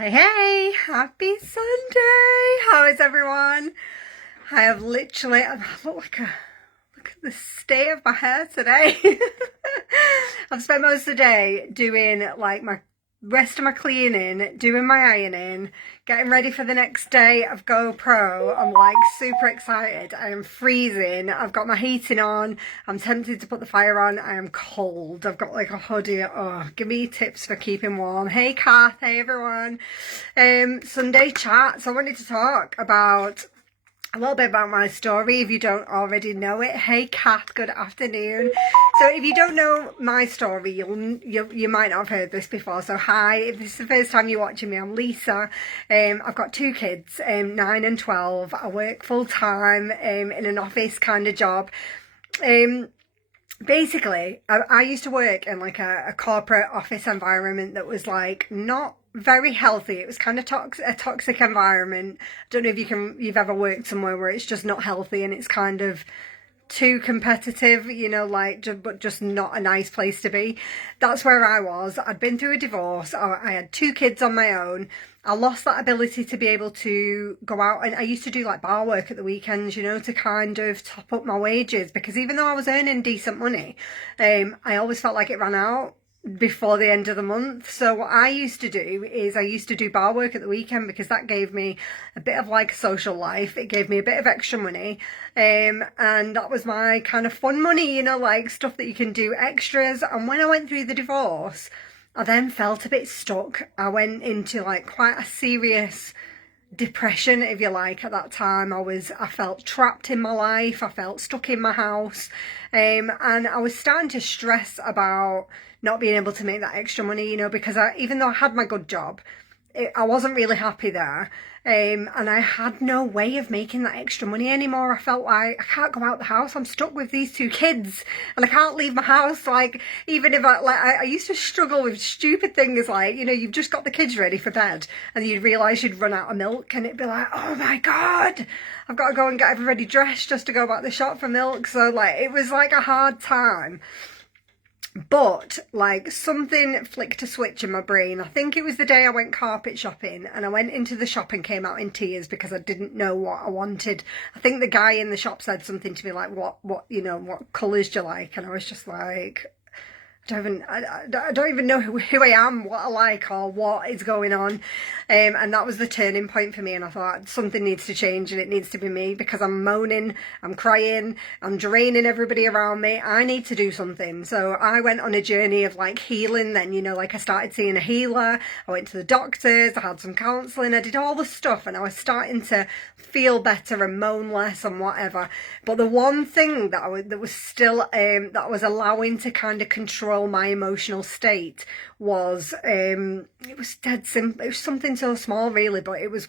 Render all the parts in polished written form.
Hey, happy Sunday! How is everyone? I have literally, look at the state of my hair today. I've spent most of the day doing like my rest of my cleaning, doing my ironing, getting ready for the next day of GoPro. I'm like super excited. I am freezing. I've got my heating on. I'm tempted to put the fire on. I am cold. I've got like a hoodie. Oh, give me tips for keeping warm. Hey Kath, hey everyone. Sunday chat. So I wanted to talk about a little bit about my story if you don't already know it. Hey Kath, good afternoon. So if you don't know my story, you might not have heard this before. So hi, if this is the first time you're watching me, I'm Lisa. I've got two kids, 9 and 12. I work full time in an office kind of job. Basically, I used to work in like a corporate office environment that was like not very healthy. It was kind of a toxic environment. I don't know if you've ever worked somewhere where it's just not healthy and it's kind of too competitive, but just not a nice place to be. That's where I was. I'd been through a divorce. I had two kids on my own. I lost that ability to be able to go out, and I used to do like bar work at the weekends, to kind of top up my wages, because even though I was earning decent money, I always felt like it ran out before the end of the month. So what I used to do is I used to do bar work at the weekend, because that gave me a bit of like a social life. It gave me a bit of extra money, and that was my kind of fun money, like stuff that you can do extras. And when I went through the divorce, I then felt a bit stuck. I went into like quite a serious depression, if you like. At that time I felt trapped in my life. I felt stuck in my house, and I was starting to stress about not being able to make that extra money, because even though I had my good job, I wasn't really happy there, and I had no way of making that extra money anymore. I felt like I can't go out the house. I'm stuck with these two kids and I can't leave my house. Like, even if I used to struggle with stupid things like, you've just got the kids ready for bed and you'd realise you'd run out of milk, and it'd be like, oh my God, I've got to go and get everybody dressed just to go back to the shop for milk. So like, it was like a hard time. But like, something flicked a switch in my brain. I think it was the day I went carpet shopping, and I went into the shop and came out in tears because I didn't know what I wanted. I think the guy in the shop said something to me like, what colours do you like? And I was just like, I don't even know who I am, what I like, or what is going on. And that was the turning point for me, and I thought something needs to change, and it needs to be me, because I'm moaning, I'm crying, I'm draining everybody around me. I need to do something. So I went on a journey of like healing then, like I started seeing a healer, I went to the doctors, I had some counselling, I did all the stuff, and I was starting to feel better and moan less and whatever. But the one thing that was still that I was allowing to kind of control my emotional state was it was dead simple. It was something so small really, but it was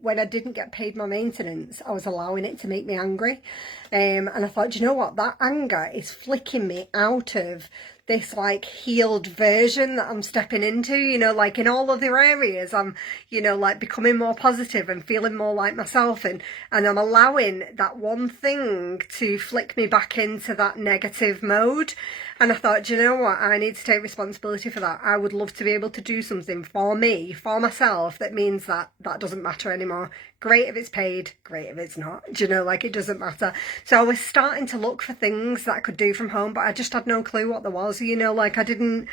when I didn't get paid my maintenance, I was allowing it to make me angry, and I thought, do you know what, that anger is flicking me out of this like healed version that I'm stepping into, like in all other areas I'm, like becoming more positive and feeling more like myself, and I'm allowing that one thing to flick me back into that negative mode. And I thought, do you know what, I need to take responsibility for that. I would love to be able to do something for me, for myself, that means that doesn't matter anymore. Great if it's paid, great if it's not, like it doesn't matter. So I was starting to look for things that I could do from home, but I just had no clue what there was, like I didn't,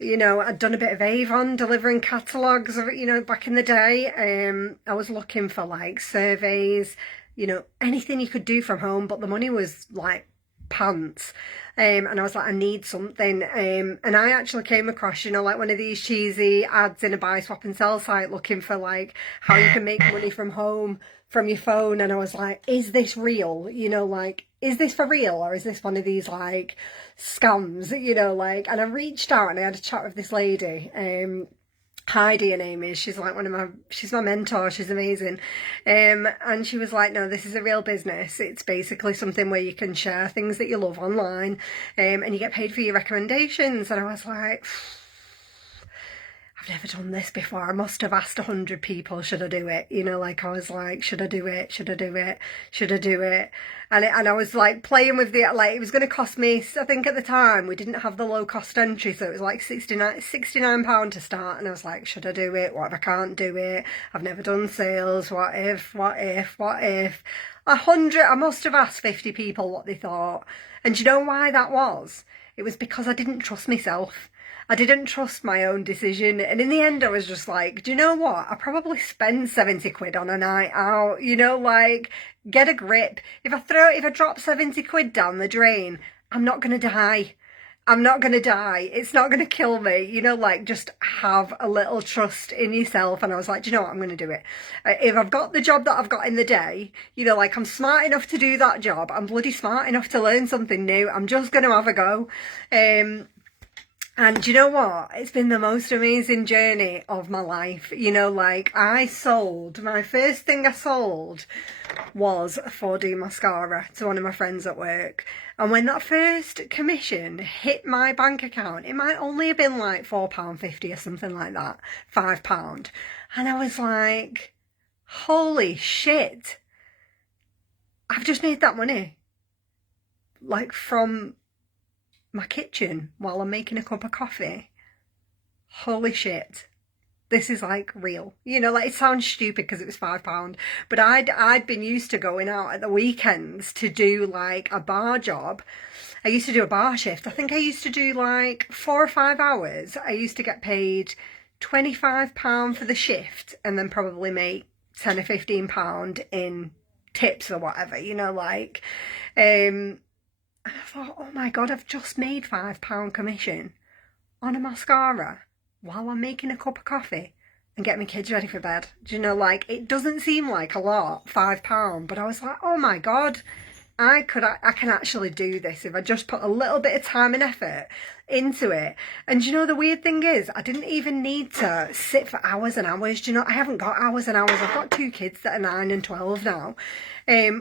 I'd done a bit of Avon delivering catalogues, back in the day. I was looking for like surveys, anything you could do from home, but the money was like pants. And I was like, I need something. And I actually came across, like one of these cheesy ads in a buy, swap and sell site looking for like how you can make money from home from your phone. And I was like, is this real? Like, is this for real, or is this one of these like scams? And I reached out and I had a chat with this lady. Heidi, her name is. She's like she's my mentor. She's amazing. And she was like, no, this is a real business. It's basically something where you can share things that you love online, and you get paid for your recommendations. And I was like, I've never done this before. I must have asked 100 people, should I do it? You know, like I was like, should I do it? Should I do it? Should I do it? And I was like playing with the, like, it was going to cost me, I think at the time we didn't have the low cost entry, so it was like £69 to start. And I was like, should I do it? What if I can't do it? I've never done sales. What if? 100, I must have asked 50 people what they thought. And do you know why that was? It was because I didn't trust myself. I didn't trust my own decision. And in the end, I was just like, do you know what? I probably spend 70 quid on a night out, you know, like, get a grip. If I drop 70 quid down the drain, I'm not going to die. I'm not going to die. It's not going to kill me. You know, like, just have a little trust in yourself. And I was like, do you know what? I'm going to do it. If I've got the job that I've got in the day, you know, like, I'm smart enough to do that job. I'm bloody smart enough to learn something new. I'm just going to have a go. And do you know what? It's been the most amazing journey of my life. You know, like, my first thing I sold was a 4D mascara to one of my friends at work. And when that first commission hit my bank account, it might only have been like £4.50 or something like that, £5. And I was like, holy shit, I've just made that money. Like, from my kitchen while I'm making a cup of coffee. Holy shit. This is like real. You know, like, it sounds stupid because it was £5, but I'd been used to going out at the weekends to do like a bar job. I used to do a bar shift. I think I used to do like 4 or 5 hours. I used to get paid £25 for the shift and then probably make £10 or £15 in tips or whatever, you know, like, and I thought, oh my God, I've just made £5 commission on a mascara while I'm making a cup of coffee and getting my kids ready for bed. Do you know, like, it doesn't seem like a lot, £5, but I was like, oh my God, I can actually do this if I just put a little bit of time and effort into it. And you know, the weird thing is, I didn't even need to sit for hours and hours. Do you know, I haven't got hours and hours. I've got 2 kids that are 9 and 12 now.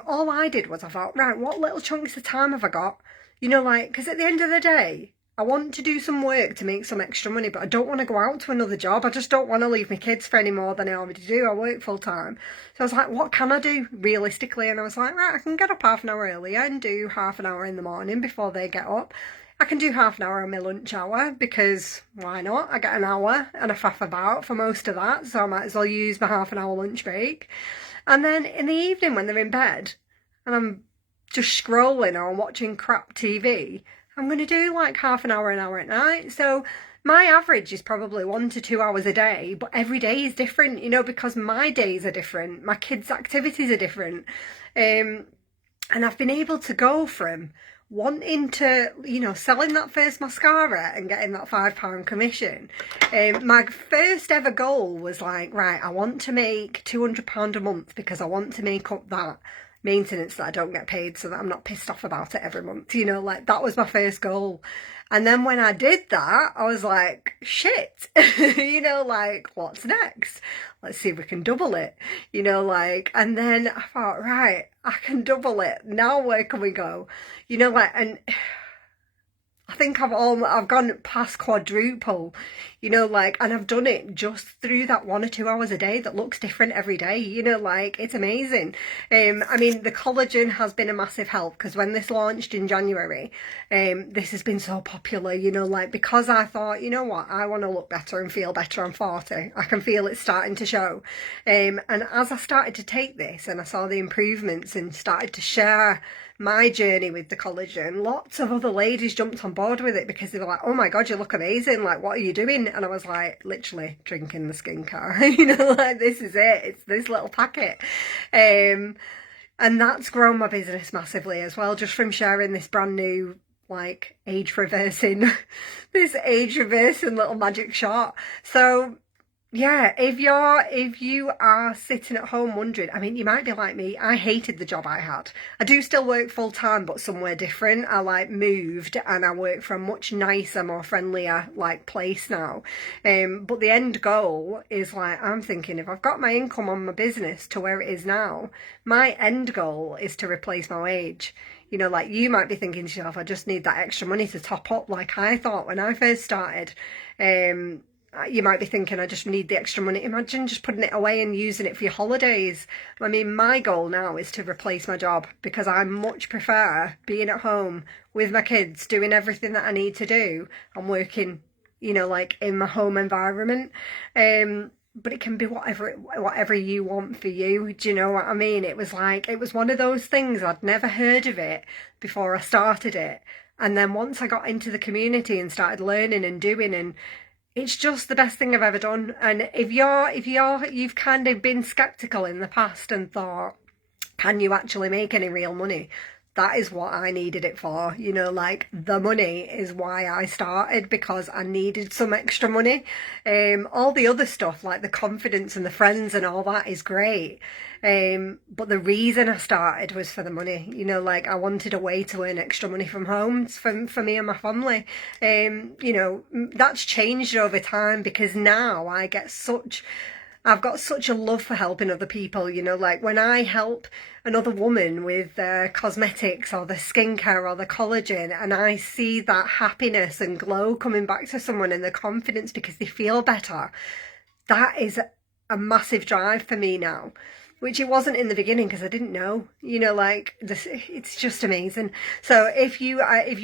All I did was I thought, right, what little chunks of time have I got? You know, like, because at the end of the day, I want to do some work to make some extra money, but I don't want to go out to another job. I just don't want to leave my kids for any more than I already do. I work full time. So I was like, what can I do realistically? And I was like, right, I can get up half an hour earlier and do half an hour in the morning before they get up. I can do half an hour on my lunch hour because why not? I get an hour and a faff about for most of that. So I might as well use my half an hour lunch break. And then in the evening when they're in bed and I'm just scrolling or watching crap TV, I'm going to do like half an hour at night. So my average is probably 1 to 2 hours a day, but every day is different, you know, because my days are different. My kids' activities are different. And I've been able to go from wanting to, you know, selling that first mascara and getting that £5 commission. My first ever goal was like, right, I want to make £200 a month because I want to make up that maintenance that I don't get paid so that I'm not pissed off about it every month, you know, like, that was my first goal. And then when I did that, I was like, shit, you know, like, what's next? Let's see if we can double it, you know, like, and then I thought, right, I can double it. Now where can we go? You know, like, and I think I've gone past quadruple, you know, like, and I've done it just through that 1 or 2 hours a day that looks different every day, you know, like, it's amazing. I mean, the collagen has been a massive help because when this launched in January, this has been so popular, you know, like, because I thought, you know what, I want to look better and feel better. I'm 40. I can feel it starting to show. And as I started to take this and I saw the improvements and started to share my journey with the collagen, lots of other ladies jumped on board with it because they were like, oh my God, you look amazing, like, what are you doing? And I was like, literally drinking the skincare, you know, like, this is it, it's this little packet. And that's grown my business massively as well, just from sharing this brand new, like, age reversing little magic shot. So yeah, if you are sitting at home wondering, I mean, you might be like me, I hated the job I had. I do still work full time, but somewhere different. I like moved and I work for a much nicer, more friendlier like place now. But the end goal is like, I'm thinking if I've got my income on my business to where it is now, my end goal is to replace my wage. You know, like, you might be thinking to yourself, I just need that extra money to top up, like I thought when I first started. you might be thinking, I just need the extra money. Imagine just putting it away and using it for your holidays. I mean, my goal now is to replace my job, because I much prefer being at home with my kids, doing everything that I need to do, and working, you know, like in my home environment. But it can be whatever you want for you. Do you know what I mean? It was one of those things, I'd never heard of it before I started it. And then once I got into the community and started learning and doing, and it's just the best thing I've ever done. And if you've kind of been skeptical in the past and thought, can you actually make any real money? That is what I needed it for. You know, like, the money is why I started, because I needed some extra money. All the other stuff, like the confidence and the friends and all that, is great. But the reason I started was for the money. You know, like, I wanted a way to earn extra money from home for me and my family. You know, that's changed over time, because now I've got such a love for helping other people. You know, like, when I help another woman with cosmetics or the skincare or the collagen, and I see that happiness and glow coming back to someone and the confidence because they feel better, that is a massive drive for me now, which it wasn't in the beginning, because I didn't know, you know, like, this, it's just amazing. So if you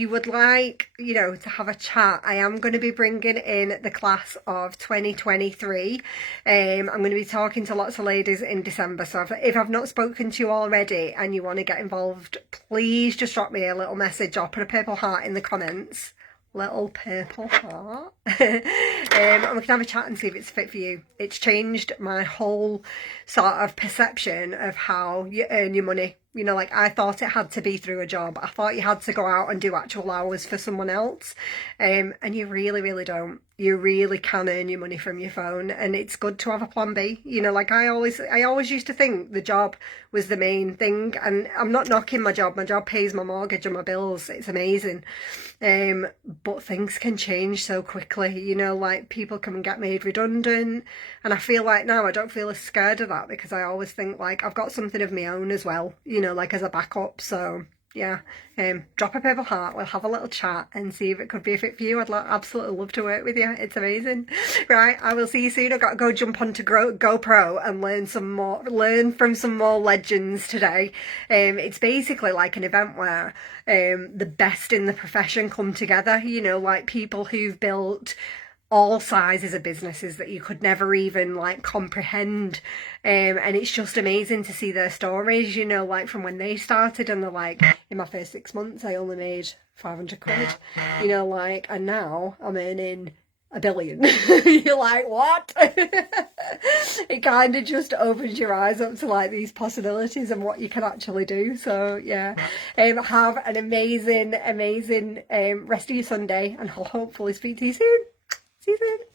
would like, you know, to have a chat, I am going to be bringing in the class of 2023. I'm going to be talking to lots of ladies in December. So if I've not spoken to you already and you want to get involved, please just drop me a little message or put a purple heart in the comments. Little purple heart. And we can have a chat and see if it's fit for you. It's changed my whole sort of perception of how you earn your money. You know, like, I thought it had to be through a job. I thought you had to go out and do actual hours for someone else. And you really, really don't. You really can earn your money from your phone, and it's good to have a plan B. You know, like, I always used to think the job was the main thing, and I'm not knocking my job. My job pays my mortgage and my bills. It's amazing. But things can change so quickly, you know, like, people can get made redundant, and I feel like now I don't feel as scared of that, because I always think, like, I've got something of my own as well, you know, like, as a backup. So yeah, drop a purple heart, we'll have a little chat and see if it could be a fit for you. I'd absolutely love to work with you. It's amazing. Right, I will see you soon. I've got to go jump onto GoPro and learn from some more legends today. It's basically like an event where the best in the profession come together, you know, like, people who've built all sizes of businesses that you could never even, like, comprehend. And it's just amazing to see their stories, you know, like, from when they started, and they're like, in my first 6 months I only made 500 quid, you know, like, and now I'm earning $1 billion. You're like, what? It kind of just opens your eyes up to, like, these possibilities and what you can actually do. So yeah, have an amazing rest of your Sunday, and I'll hopefully speak to you soon. See you soon.